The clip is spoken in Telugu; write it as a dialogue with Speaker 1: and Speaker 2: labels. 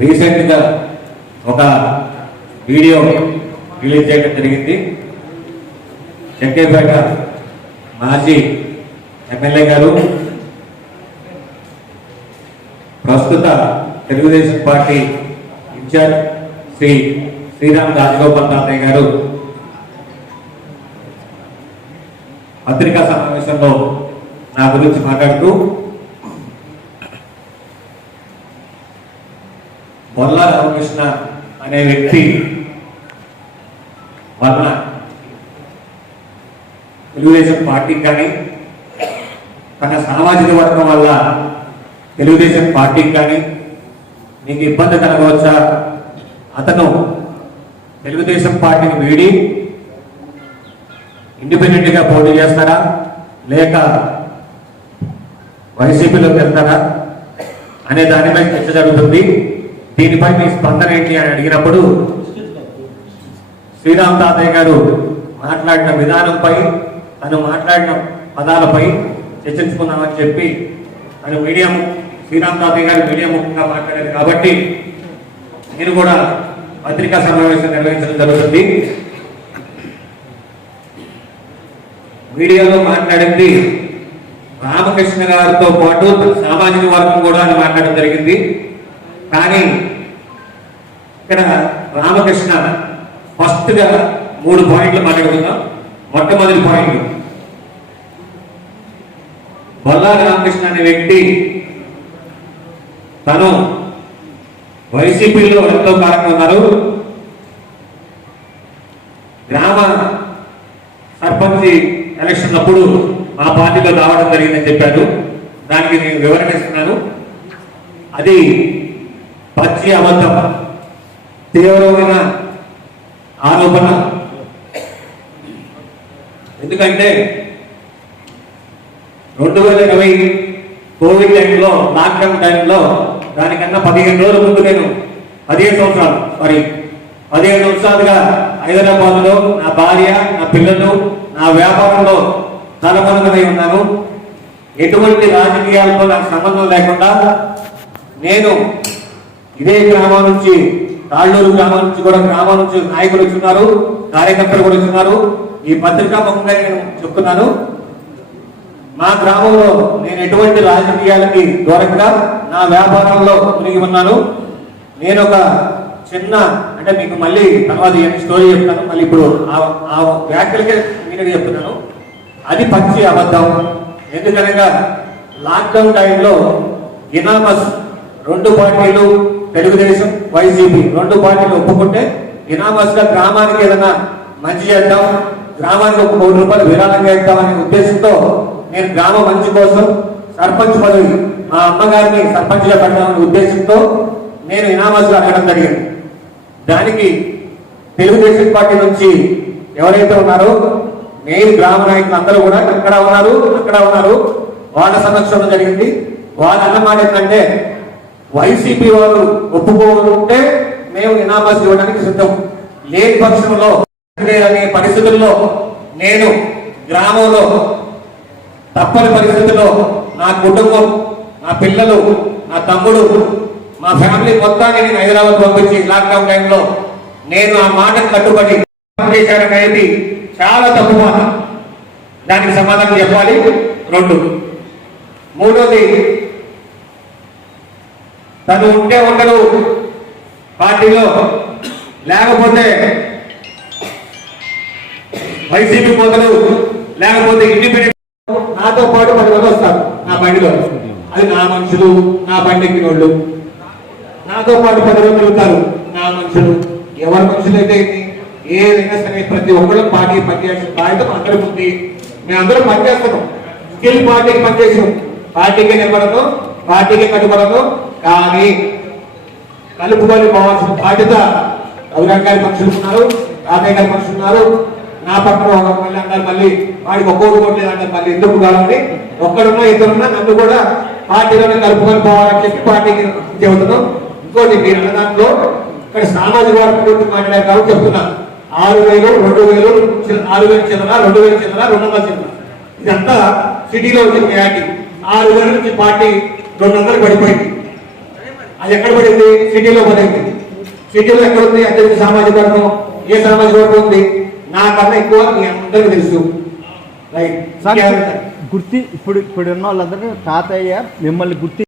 Speaker 1: రీసెంట్గా ఒక వీడియో రిలీజ్ చేయడం జరిగింది. చెక్కేపేట మాజీ ఎమ్మెల్యే గారు ప్రస్తుత తెలుగుదేశం పార్టీ ఇన్ఛార్జ్ శ్రీ శ్రీరామ్ రాజగోపాల్ తాతయ్య గారు పత్రికా సమావేశంలో నా గురించి మాట్లాడుతూ బొల్లా రామకృష్ణ అనే వ్యక్తి వలన తెలుగుదేశం పార్టీకి కానీ తన సామాజిక వర్గం వల్ల తెలుగుదేశం పార్టీకి కానీ నీకు ఇబ్బంది కలగవచ్చా? అతను తెలుగుదేశం పార్టీని వీడి ఇండిపెండెంట్గా పోటీ చేస్తారా? లేక వైసీపీలోకి వెళ్తారా? అనే దానిపై చర్చ జరుగుతుంది. దీనిపై మీ స్పందన ఏంటి అని అడిగినప్పుడు శ్రీరామ్ తాతయ్య గారు మాట్లాడిన విధానంపై తను మాట్లాడిన పదాలపై చర్చించుకున్నామని చెప్పి తను మీడియా శ్రీరామ్ తాతయ్య గారు మీడియా ముఖంగా మాట్లాడారు కాబట్టి నేను కూడా పత్రికా సమావేశం నిర్వహించడం జరుగుతుంది. మీడియాలో మాట్లాడింది రామకృష్ణ గారితో పాటు సామాజిక వర్గం కూడా అని మాట్లాడడం జరిగింది. కానీ ఇక్కడ రామకృష్ణ ఫస్ట్గా మూడు పాయింట్లు మాట్లాడుకుందాం. మొట్టమొదటి పాయింట్. బొల్లా రామకృష్ణ అనే వ్యక్తి తను వైసీపీలో ఎంతో కాలంగా ఉన్నారు. గ్రామ సర్పంచ్ ఎలక్షన్ అప్పుడు మా పార్టీలో రావడం జరిగిందని చెప్పాడు దానికి నేను వివరణ ఇస్తున్నాను. అది పచ్చి అబద్ధం తీవ్రమైన ఆరోపణ ఎందుకంటే రెండు వేల ఇరవై కోవిడ్ టైంలో లాక్డౌన్ టైంలో దానికన్నా పదిహేను రోజుల ముందు నేను పదిహేను సంవత్సరాలు మరి పదిహేను సంవత్సరాలుగా హైదరాబాద్లో నా భార్య నా పిల్లలు నా వ్యాపారంలో తలమనుగనై ఉన్నాను. ఎటువంటి రాజకీయాలతో నాకు సంబంధం లేకుండా నేను ఇదే గ్రామం నుంచి తాళ్ళూరు గ్రామం నుంచి కూడా గ్రామం నుంచి నాయకులు వచ్చినారు కార్యకర్తలు కూడా వచ్చినారు. ఈ పత్రికా ముఖంగా నేను చెప్తున్నాను. మా గ్రామంలో నేను ఎటువంటి రాజకీయాలకి దూరంగా నా వ్యాపారంలో మునిగి ఉన్నాను. నేను ఒక చిన్న అంటే మీకు మళ్ళీ తర్వాత స్టోరీ చెప్తాను. మళ్ళీ ఇప్పుడు ఆ- ఆ వ్యాఖ్యలకే నేను చెప్తున్నాను. అది పచ్చి అబద్ధం. ఎందుకనగా లాక్డౌన్ టైంలో ఇనామస్ రెండు పార్టీలు తెలుగుదేశం వైసీపీ రెండు పార్టీలు ఒప్పుకుంటే ఇనామస్గా గ్రామానికి ఏదైనా మంచి చేద్దాం గ్రామానికి ఒక కోటి రూపాయలు విరాళంగా ఇద్దామనే ఉద్దేశంతో నేను గ్రామ మంచి కోసం సర్పంచ్ పదవి మా అమ్మగారిని సర్పంచ్గా పెట్టాలనే ఉద్దేశంతో నేను ఇనామస్గా అడగడం జరిగింది. దానికి తెలుగుదేశం పార్టీ నుంచి ఎవరైతే ఉన్నారో మెయిన్ గ్రామ నాయకులు అందరూ కూడా అక్కడ ఉన్నారు అక్కడ ఉన్నారు. వాళ్ళ సమక్షంలో జరిగింది. వాళ్ళ అన్నమాట ఏంటంటే వైసీపీ వారు ఒప్పుకోవాలంటే మేము ఇనామస్ ఇవ్వడానికి సిద్ధం. లేని పక్షంలో అనే పరిస్థితుల్లో నేను గ్రామంలో తప్పని పరిస్థితుల్లో నా కుటుంబం నా పిల్లలు నా తమ్ముడు మా ఫ్యామిలీ మొత్తాన్ని నేను హైదరాబాద్ పంపించి లాక్డౌన్ టైంలో నేను ఆ మాటకు కట్టుబడి చేశాననేది చాలా తప్పు మాట. దానికి సమాధానం చెప్పాలి. రెండు. మూడోది తను ఉంటే ఉండడు. పార్టీలో లేకపోతే వైసీపీ పోతలు లేకపోతే ఇండిపెండెంట్ నాతో పాటు పది మంది వస్తారు నా బండిలో. అది నా మనుషులు నా బండి ఎక్కిన వాళ్ళు నాతో పాటు పది రోజులు వెళ్తారు నా మనుషులు. ఎవరి మనుషులు అయితే ఏదైనా సరే ప్రతి ఒక్కరు పార్టీ పనిచేసిన బాధ్యత అందరికి ఉంది. మేమందరం పనిచేస్తున్నాం. స్కిల్ పార్టీకి పనిచేసాం పార్టీకి నిలబడదు పార్టీకి కట్టుబడదు కానీ కలుపుకొని పోవాల్సిన బాధ్యత రఘురామ్ గారి మనుషులు ఉన్నారు రామయ్య గారి మనుషులు ఉన్నారు. నా పక్కన ఒక మళ్ళీ అన్నారు మళ్ళీ వాడికి ఒక్కొక్క కోట్లు అంటారు మళ్ళీ ఎందుకు కావాలని ఒక్కడున్నా ఇద్దరున్నా నన్ను కూడా పార్టీలోనే కలుపుకొని పోవాలని చెప్పి పార్టీకి చెబుతున్నాం ఇంకోటి మీరు అన్న దాంట్లో ఇక్కడ సామాజిక వర్గం గురించి మాట్లాడారు కాబట్టి చెప్తున్నాను ఆరు వేలు రెండు వేలు ఆరు వేలు చిన్న రెండు వేలు చిన్న రెండు వందల చిల్లర ఇదంతా సిటీలో వచ్చిన యాటి ఆరు వేల నుంచి పార్టీ రెండు వందలు పడిపోయింది. అది ఎక్కడ పడింది? సిటీలో పడింది. సిటీలో ఎక్కడ ఉంది? అత్యధిక సామాజిక వర్గం? ఏ సామాజిక వర్గం ఉంది? నాకన్నా ఎక్కువ మీ అందరికీ తెలుసు. రైట్
Speaker 2: గుర్తి ఇప్పుడు ఇప్పుడు ఉన్న వాళ్ళందరూ తాతయ్య మిమ్మల్ని గుర్తి